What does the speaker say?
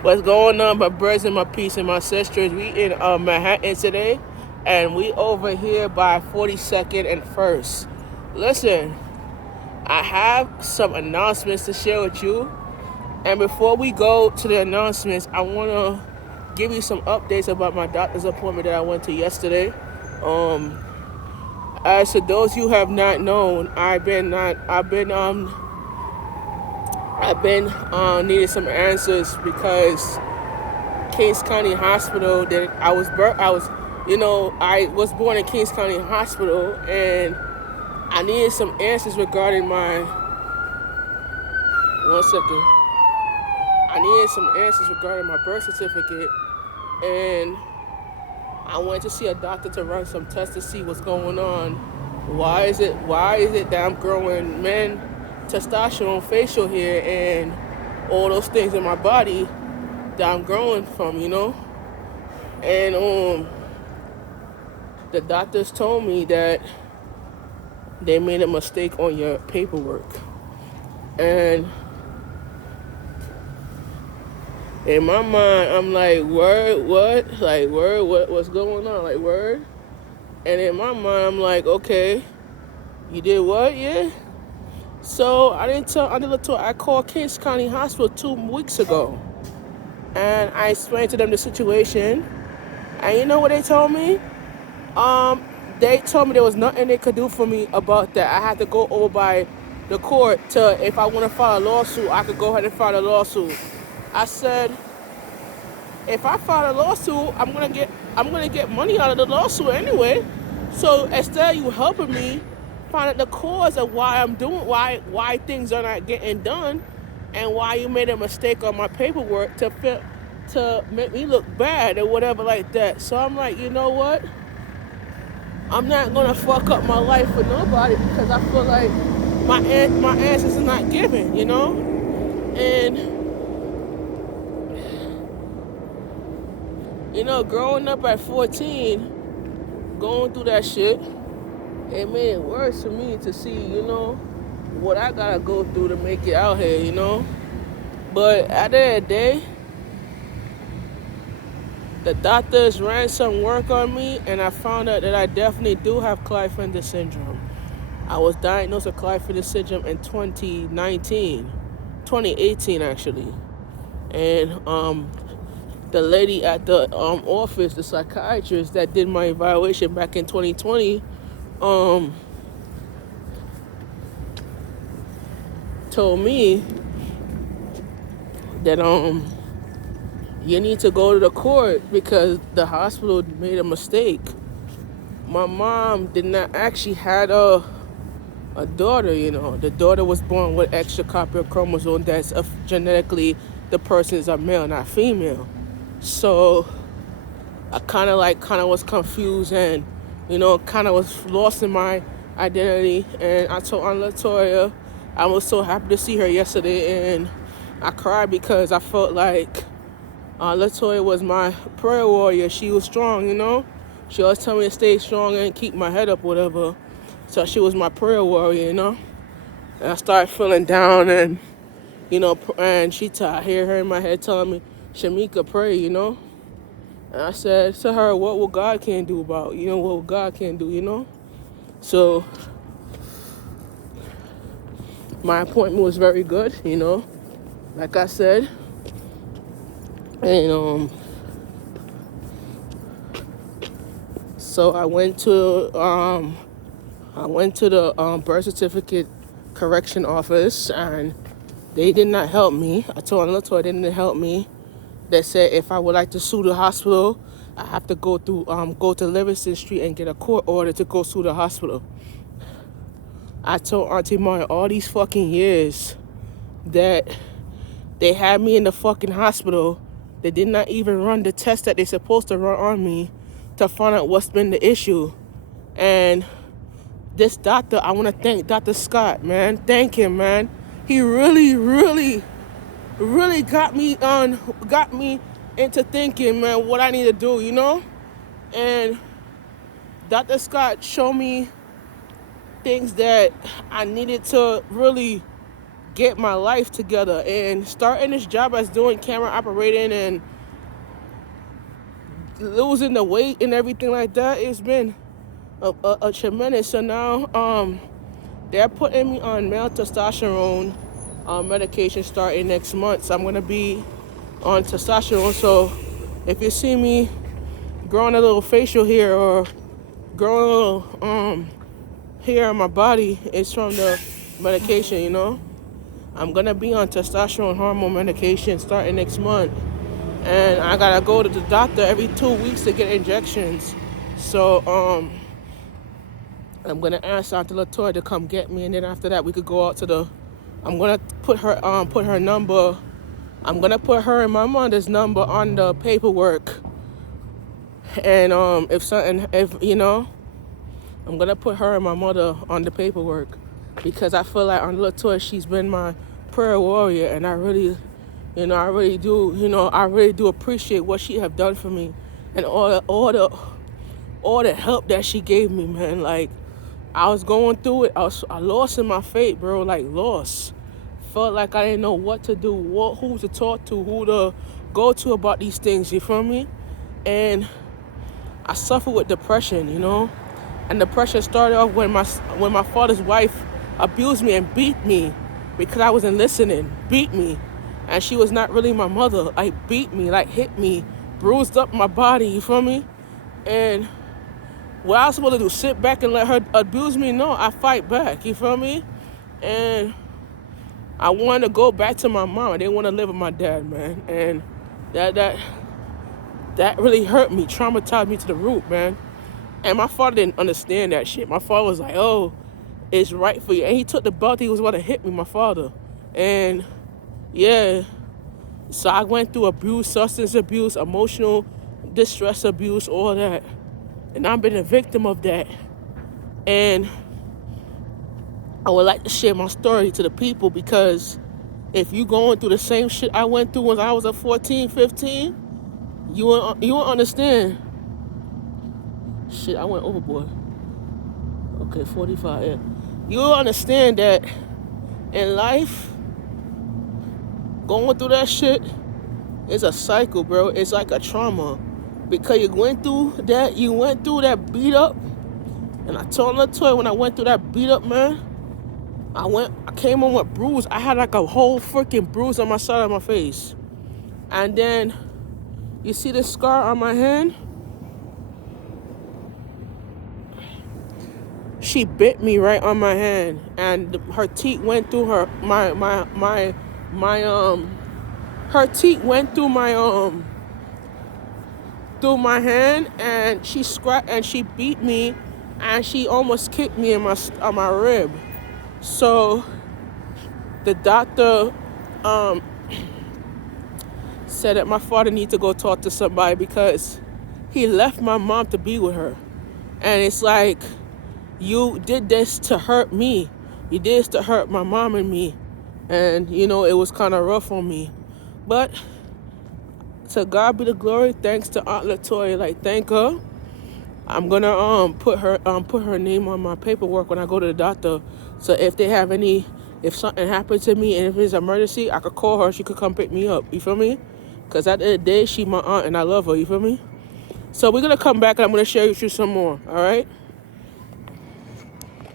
What's going on, my brothers and my peace and my sisters? We in Manhattan today, and we over here by 42nd and First. Listen, I have some announcements to share with you, and before we go to the announcements, I want to give you some updates about my doctor's appointment that I went to yesterday. Um, as to those you have not known, I've been needing some answers because Kings County Hospital that I was born in Kings County Hospital, and I needed some answers regarding my one second. I needed some answers regarding my birth certificate, and I went to see a doctor to run some tests to see what's going on. Why is it that I'm growing men testosterone facial hair and all those things in my body that I'm growing from, And the doctors told me that they made a mistake on your paperwork. And in my mind, I'm like, word, what? Like, word, what's going on? Like, word? And in my mind, I'm like, okay, you did what? Yeah. So I called Kings County Hospital 2 weeks ago. And I explained to them the situation. And you know what they told me? They told me there was nothing they could do for me about that. I had to go over by the court to, if I want to file a lawsuit, I could go ahead and file a lawsuit. I said, if I file a lawsuit, I'm gonna get money out of the lawsuit anyway. So instead of you helping me find out the cause of why things are not getting done, and why you made a mistake on my paperwork to make me look bad or whatever like that. So I'm like, you know what? I'm not gonna fuck up my life for nobody because I feel like my answers are not given, And growing up at 14, going through that shit, it made it worse for me to see, what I gotta go through to make it out here. But at the end of the day, the doctors ran some work on me, and I found out that I definitely do have Klinefelter syndrome. I was diagnosed with Klinefelter syndrome in 2018 actually. And the lady at the office, the psychiatrist that did my evaluation back in 2020, told me that you need to go to the court because the hospital made a mistake. My mom did not actually had a daughter. The daughter was born with extra copy of chromosome that's genetically the person's a male, not female. So I kind of was confused and kind of was lost in my identity. And I told Aunt Latoya I was so happy to see her yesterday, and I cried because I felt like Latoya was my prayer warrior. She was strong. She always told me to stay strong and keep my head up, whatever. So she was my prayer warrior. And I started feeling down, and and I hear her in my head telling me, Shamika, pray. And I said to her, what will God can do about? What will God can do? So my appointment was very good. Like I said, and so I went to the birth certificate correction office, and they did not help me. I told Latoya they didn't help me. They said if I would like to sue the hospital, I have to go to Livingston Street and get a court order to go sue the hospital. I told Auntie Maya all these fucking years that they had me in the fucking hospital. They did not even run the test that they're supposed to run on me to find out what's been the issue. And this doctor, I want to thank Dr. Scott, man. Thank him, man. He really, really, really got me into thinking, man, what I need to do, And Dr. Scott showed me things that I needed to really get my life together. And starting this job as doing camera operating and losing the weight and everything like that, it's been a tremendous. So now they're putting me on male testosterone medication starting next month. So I'm gonna be on testosterone. So if you see me growing a little facial hair or growing a little hair on my body, it's from the medication, you know. I'm gonna be on testosterone hormone medication starting next month, and I gotta go to the doctor every 2 weeks to get injections. So I'm gonna ask Dr. Latoya to come get me, and then after that we could go out to the. I'm gonna put her number. I'm gonna put her and my mother's number on the paperwork, and if you know, I'm gonna put her and my mother on the paperwork because I feel like on Latoya, she's been my prayer warrior, and I really do appreciate what she have done for me, and all the help that she gave me, man. Like, I was going through it. I lost in my faith, bro. Like, lost. Felt like I didn't know what to do, who to talk to, who to go to about these things. You feel me? And I suffered with depression, you know. And depression started off when my father's wife abused me and beat me because I wasn't listening. Beat me, and she was not really my mother. Like, beat me, like hit me, bruised up my body. You feel me? And what I was supposed to do, sit back and let her abuse me? No, I fight back, you feel me? And I wanted to go back to my mom. I didn't want to live with my dad, man. And that really hurt me, traumatized me to the root, man. And my father didn't understand that shit. My father was like, oh, it's right for you. And he took the belt, he was about to hit me, my father. And yeah, so I went through abuse, substance abuse, emotional distress abuse, all that. And I've been a victim of that. And I would like to share my story to the people, because if you going through the same shit I went through when I was 14, 15, you won't understand. Shit, I went overboard. Okay, 45, yeah. You will understand that in life, going through that shit is a cycle, bro. It's like a trauma. Because you went through that beat up. And I told Latoya when I went through that beat up, man, I came home with bruise. I had like a whole freaking bruise on my side of my face. And then, you see this scar on my hand? She bit me right on my hand, and her teeth went through her teeth went through my hand, and she beat me, and she almost kicked me on my rib. So the doctor said that my father needs to go talk to somebody because he left my mom to be with her. And it's like, you did this to hurt me. You did this to hurt my mom and me. And, you know, it was kind of rough on me. But to God be the glory. Thanks to Aunt Latoya. Like, thank her. I'm going to put her name on my paperwork when I go to the doctor. So if something happens to me and if it's an emergency, I could call her. She could come pick me up. You feel me? Because at the end of the day, she's my aunt and I love her. You feel me? So we're going to come back and I'm going to share with you some more. All right?